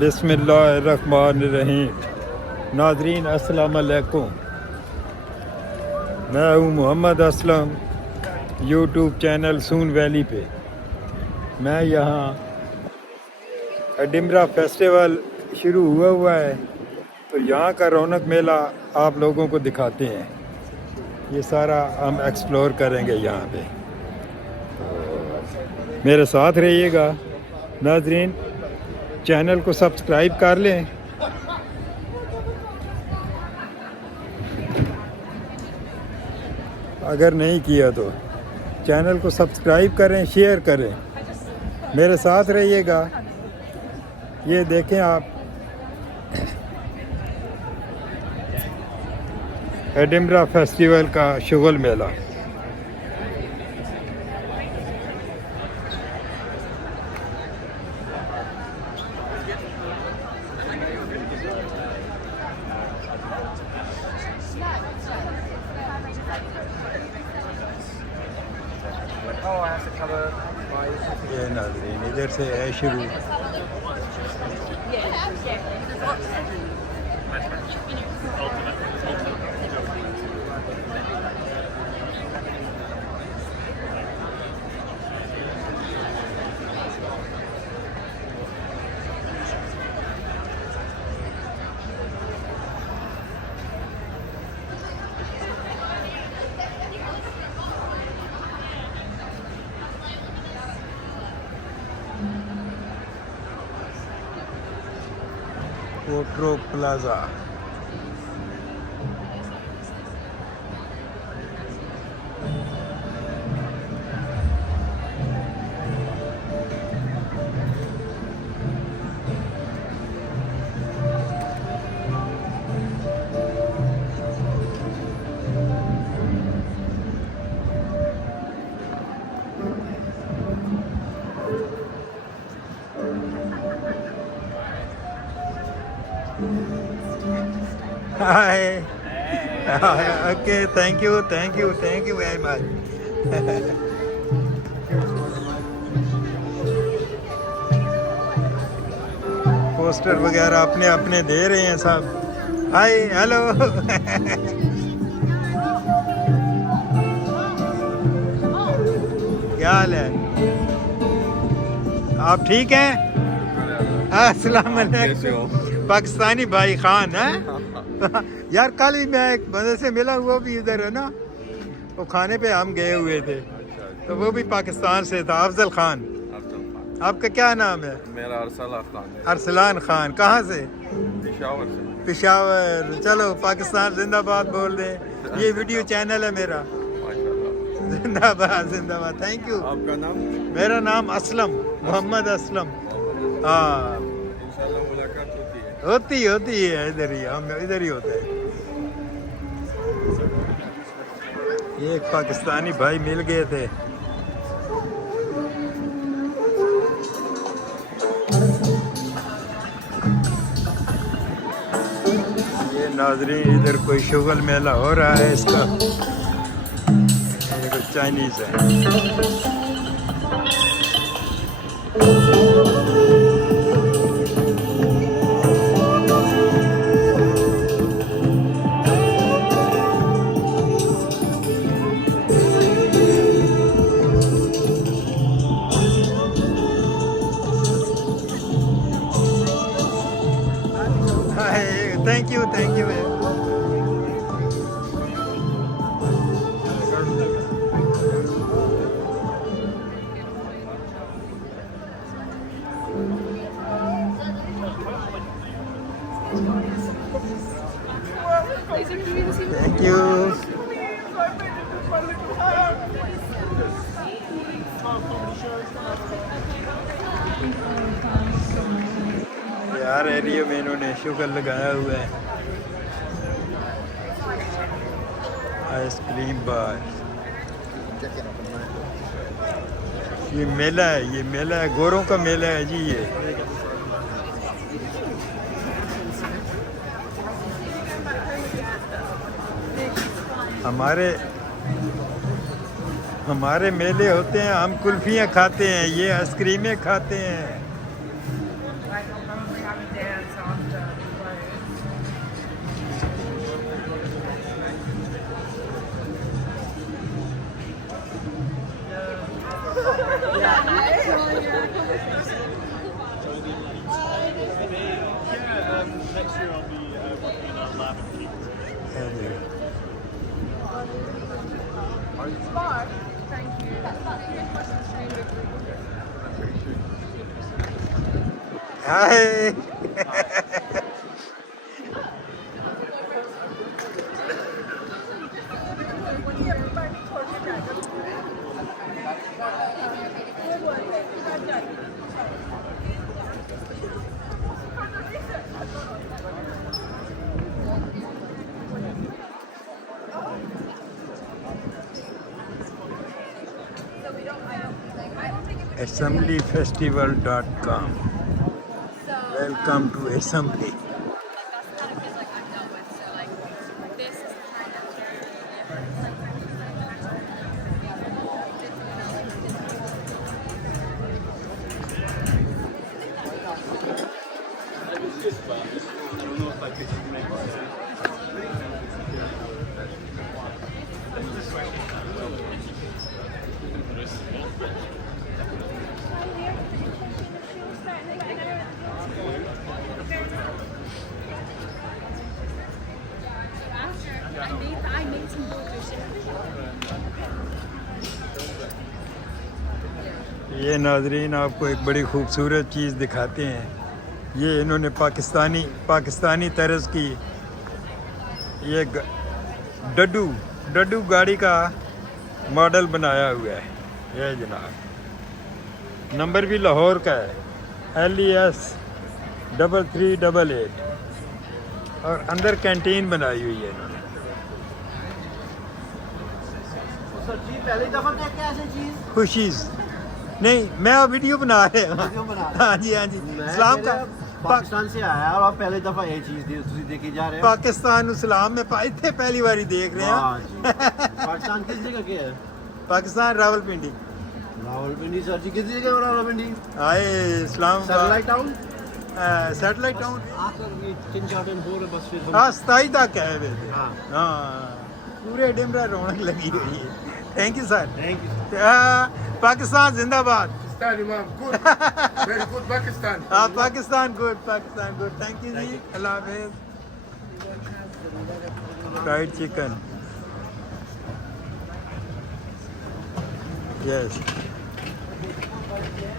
बिस्मिल्लाहिर्रहमानिर्रहीम। नाज़रीन अस्सलाम वालेकुम। मैं हूँ मोहम्मद असलम, यूट्यूब चैनल सून वैली पे। मैं यहाँ एडिनबरा फेस्टिवल शुरू हुआ है, तो यहाँ का रौनक मेला आप लोगों को दिखाते हैं। ये सारा हम एक्सप्लोर करेंगे यहाँ पे, मेरे साथ रहिएगा। नाज़रीन चैनल को सब्सक्राइब कर लें। अगर नहीं किया तो चैनल को सब्सक्राइब करें, शेयर करें, मेरे साथ रहिएगा। ये देखें आप, एडिनबरा फेस्टिवल का शुगल मेला। ये नाज़रीन इधर से है शुरू। कोट्रो plaza. Hi. Okay, thank you very much. Poster वगैरह अपने अपने दे रहे हैं सब। Hi, hello. क्या हाल है? आप ठीक हैं? अस्सलाम वालेकुम। पाकिस्तानी भाई खान है। यार कल ही मैं एक बंदे से मिला, वो भी इधर है ना, वो खाने पे हम गए हुए थे, तो वो भी पाकिस्तान से था। अफजल खान। आपका क्या नाम है? मेरा अरसलान खान है। अरसलान खान। कहाँ से? पेशावर से। पेशावर। चलो पाकिस्तान जिंदाबाद बोल दें। ये वीडियो चैनल है मेरा। जिंदाबाद जिंदाबाद। Thank you. आपका नाम? मेरा नाम असलम, मोहम्मद असलम। हाँ, इंशाल्लाह मुलाकात होती है। होती है इधर ही, हम इधर ही होते हैं। ये एक पाकिस्तानी भाई मिल गए थे। ये नाज़रीन इधर कोई शुगल मेला हो रहा है इसका। ये कोई चाइनीज है। Thank you thank you. यार एरिया में इन्होंने शुगर लगाया हुआ है। आइसक्रीम बार। ये मेला है, गोरों का मेला है जी। ये हमारे मेले होते हैं, हम कुल्फियाँ खाते हैं, ये आइसक्रीमें खाते हैं। next year I'll be working in a lab in Phoenix. Spark. Thank you. Hi. assemblyfestival.com. Welcome to assembly. I made some goldfish. ये नाजरीन आपको एक बड़ी खूबसूरत चीज़ दिखाते हैं। ये इन्होंने पाकिस्तानी तर्ज की ये डड्डू गाड़ी का मॉडल बनाया हुआ है। ये जनाब नंबर भी लाहौर का है, LES 3388 और अंदर कैंटीन बनाई हुई है इन्होंने। सर जी पहली दफा देखते हैं ऐसी चीज। खुशीज नहीं, मैं वीडियो बना रहा हूँ। हाँ जी हाँ जी। इस्लाम का पाकिस्तान से आया और आप पहली दफा ये चीज देखी जा रहे हैं। पाकिस्तान इस्लाम में इतने पहली बारी देख रहे हैं। पाकिस्तान किस जगह के है? पाकिस्तान रावलपिंडी। रावलपिंडी सर जी किस जगह है रावलपिंडी? आए इस्लाम सैटेलाइट टाउन। सैटेलाइट टाउन आप 3-4 दिन हो रहे बस फिर। हाँ 27 तक है वैसे। हाँ पूरे एडिनबरा रौनक लगी हुई है। Thank you sir. Thank you. Pakistan जिंदाबाद। Pakistan, Imam. Good. Very good, Pakistan. Pakistan good, Pakistan good. Thank you ji, अल्लाह हाफिज। Fried chicken, yes.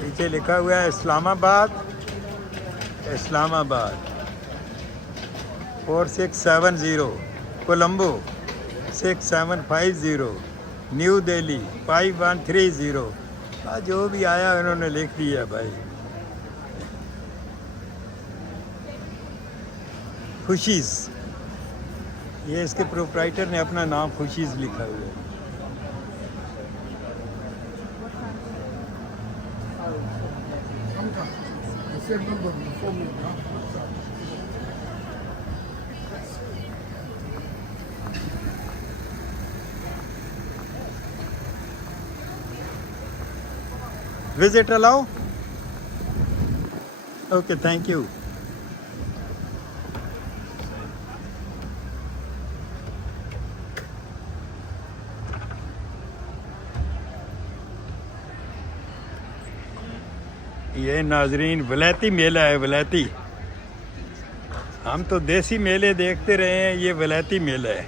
पीछे लिखा हुआ है इस्लामाबाद 4670, कोलंबो 6750, न्यू दिल्ली 5130। जो भी आया उन्होंने लिख दिया भाई। खुशीज, ये इसके प्रोप्राइटर ने अपना नाम खुशीज लिखा हुआ है। Visit allow? Okay, thank you. ये नाजरीन वलैती मेला है, वलैती। हम तो देसी मेले देखते रहे हैं, ये वलैती मेला है।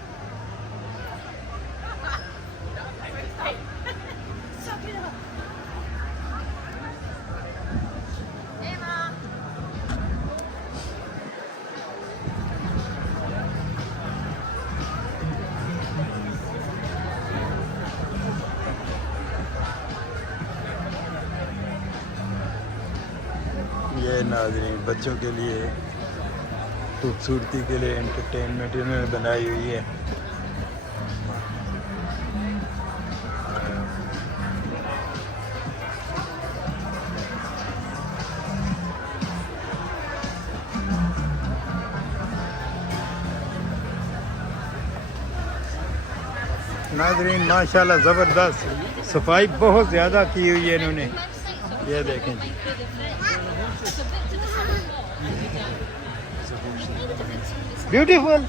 ये नाज़रीन बच्चों के लिए खूबसूरती के लिए एंटरटेनमेंट इन्होंने बनाई हुई है। नाज़रीन माशाल्लाह ज़बरदस्त सफाई बहुत ज़्यादा की हुई है इन्होंने। ये देखें जी, beautiful.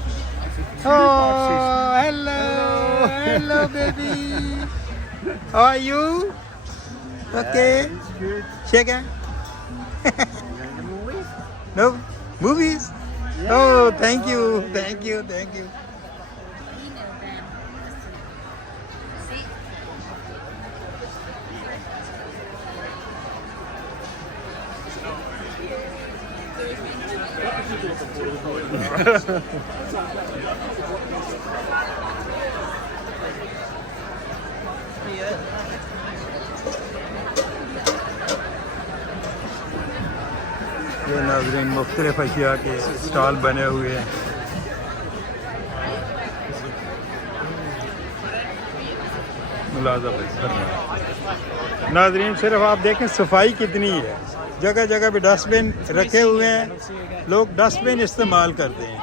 Oh, hello baby. How are you? Okay. Shake hand. No movies. Oh, thank you, thank you, thank you. Email them. See? ये नाज़रीन मुख्तलिफ अशिया के स्टॉल बने हुए हैं। नाज़रीन सिर्फ आप देखें सफाई कितनी है, जगह जगह पे डस्टबिन रखे हुए हैं, लोग डस्टबिन इस्तेमाल करते हैं।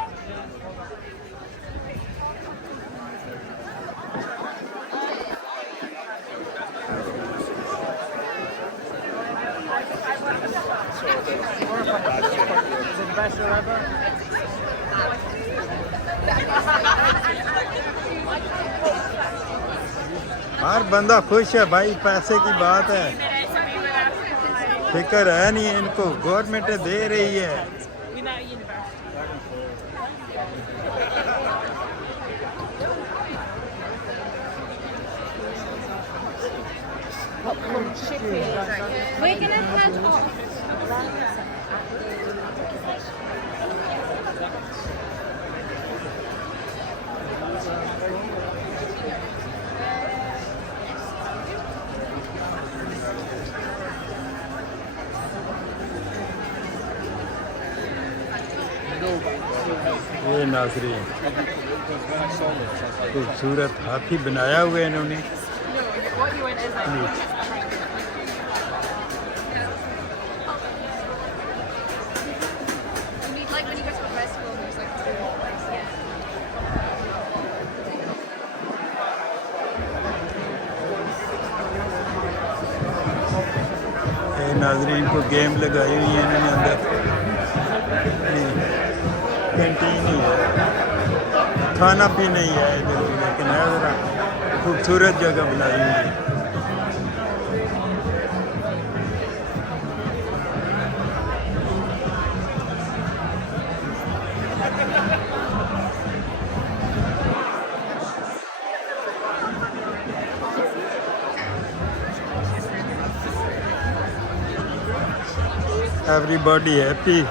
हर बंदा खुश है भाई, पैसे की बात है, फिक्र है नहीं इनको, गवर्नमेंट दे रही है। We're not at university. We're gonna head off. ये नाज़रीन खूबसूरत हाथी बनाया हुआ है इन्होंने। Like when you go to a festival, there's like two places. Yeah. ये नाज़रीन को गेम लगाई हुई है इन्होंने अंदर, कैंटीन ही है, खाना पीना ही है इधर, लेकिन है ज़रा खूबसूरत जगह बनाई हुई है। Everybody happy.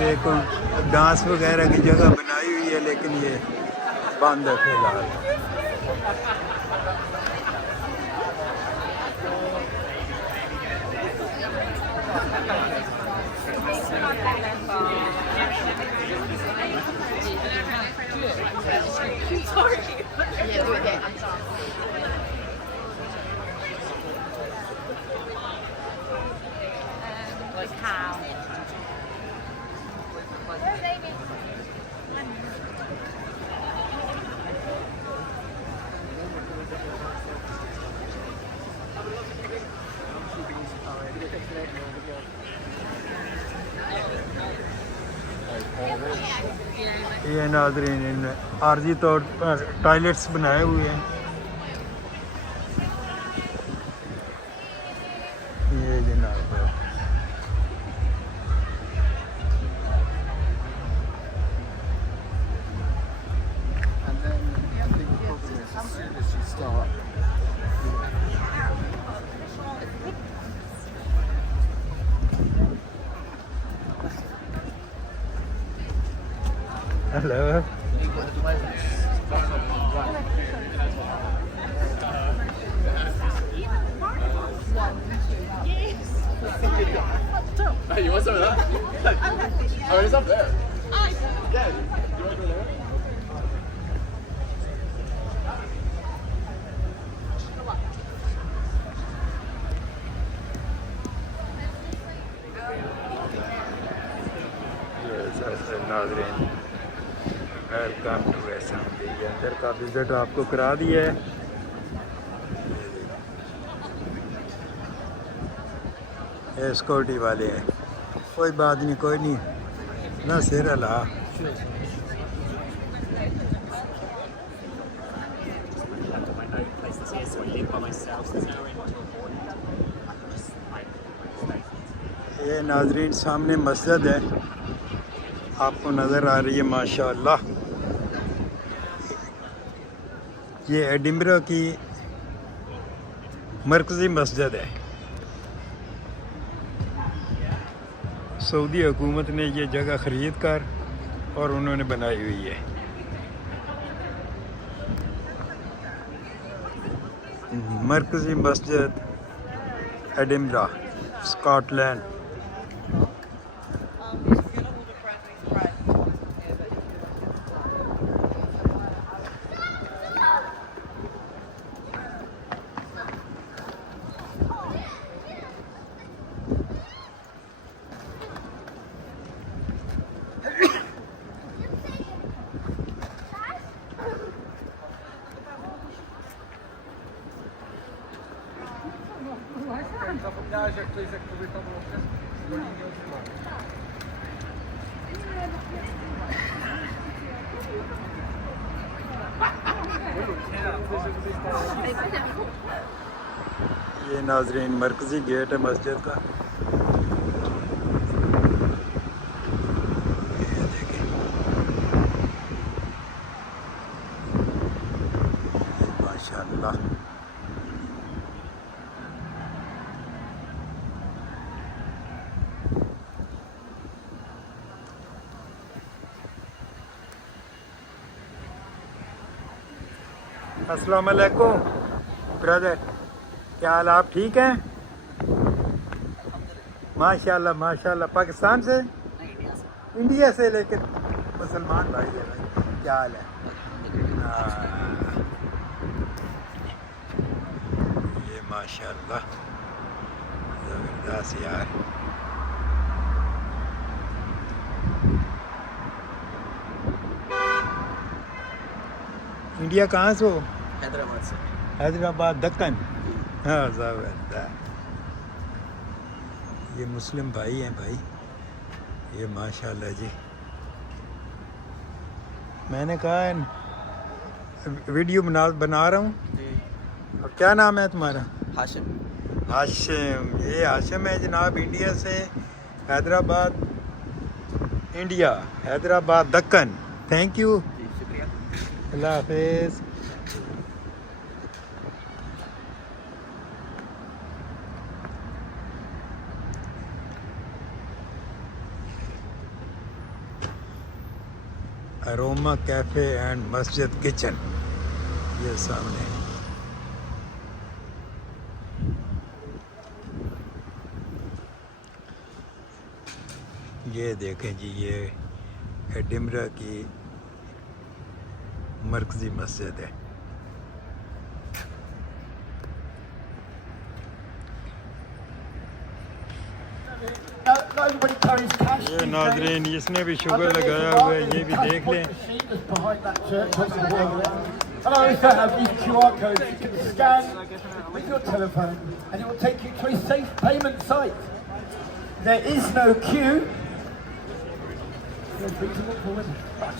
ये कोई डांस वगैरह की जगह बनाई हुई है, लेकिन ये बंद है फिलहाल। Yeah, do it there. I'm sorry. Cow. Where's Amy? ये नाज़रीन इन आर्जी तौर पर टॉयलेट्स बनाए हुए हैं। ये जनाब hello Hey, you want some of that? Oh, it's up there. Yeah. You want to go there? नाज़रीन वेलकम टू असेंबली। अंदर का विज़िट आपको करा दिया है। ये सिक्योरिटी वाले हैं, कोई बात नहीं, कोई नहीं, ना सिर ला ये नाजरीन सामने मस्जिद है आपको नज़र आ रही है माशाअल्लाह। ये एडिनबरा की मरकज़ी मस्जिद है। सऊदी हुकूमत ने ये जगह ख़रीद कर और उन्होंने बनाई हुई है। मरकज़ी मस्जिद एडिनबरा स्कॉटलैंड। ये नाजरीन मरकज़ी गेट है मस्जिद का। ये देखें माशाअल्लाह। अस्सलाम वालेकुम ब्रदर, क्या हाल, आप ठीक हैं? माशाल्लाह माशाल्लाह। पाकिस्तान से? इंडिया से, लेकिन मुसलमान भाई है भाई। क्या हाल है? ये माशाल्लाह ज़बरदस्त यार। इंडिया कहाँ से हो? हैदराबाद से। हैदराबाद दक्कन। हाँ ज़बरदस्त। ये मुस्लिम भाई हैं भाई, ये माशाल्लाह जी। मैंने कहा वीडियो बना रहा हूँ। और क्या नाम है तुम्हारा? हाशिम। हाशिम, ये हाशिम है जनाब, इंडिया से, Hyderabad, India, Hyderabad Deccan. Thank you, शुक्रिया। अल्लाह हाफिज़। अरोमा कैफ़े एंड मस्जिद किचन, ये सामने। ये देखें जी, ये एडिनबरा की मरकज़ी मस्जिद है। ये नाज़रीन, इसने भी शुगर लगाया हुआ है, ये भी देख लें। Hello, if I have these QR codes, you can scan with your telephone and it will take you to a safe payment site. There is no queue. Feel free to look forward.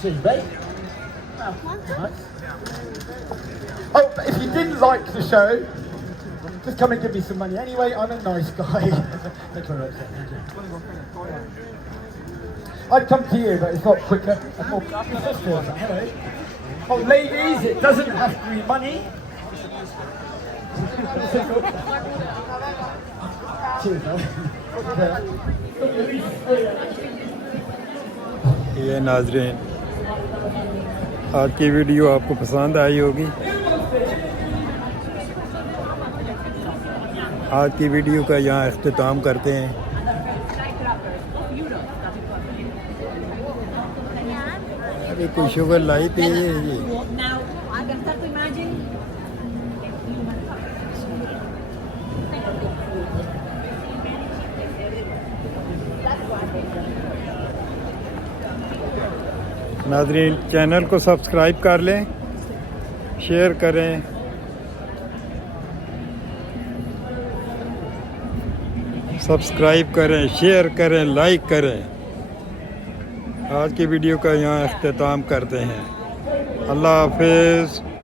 Cheers, babe. Nice. Oh, but if you didn't like the show, just come and give me some money. Anyway, I'm a nice guy. Thanks very much. Thank you. I'd come to you, but it's not quicker. It's more professional. Hello. Oh, ladies, it doesn't have to be money. Cheers, ये नाज़रीन, आज की video आपको पसंद आई होगी। आज की video का यहाँ इख्तिताम करते हैं। अरे कोई शुगर लाई थी ये। नाज़रीन, चैनल को सब्सक्राइब कर लें, शेयर करें, सब्सक्राइब करें, शेयर करें, लाइक करें। आज की वीडियो का यहाँ अख्तिताम करते हैं। अल्लाह हाफिज़।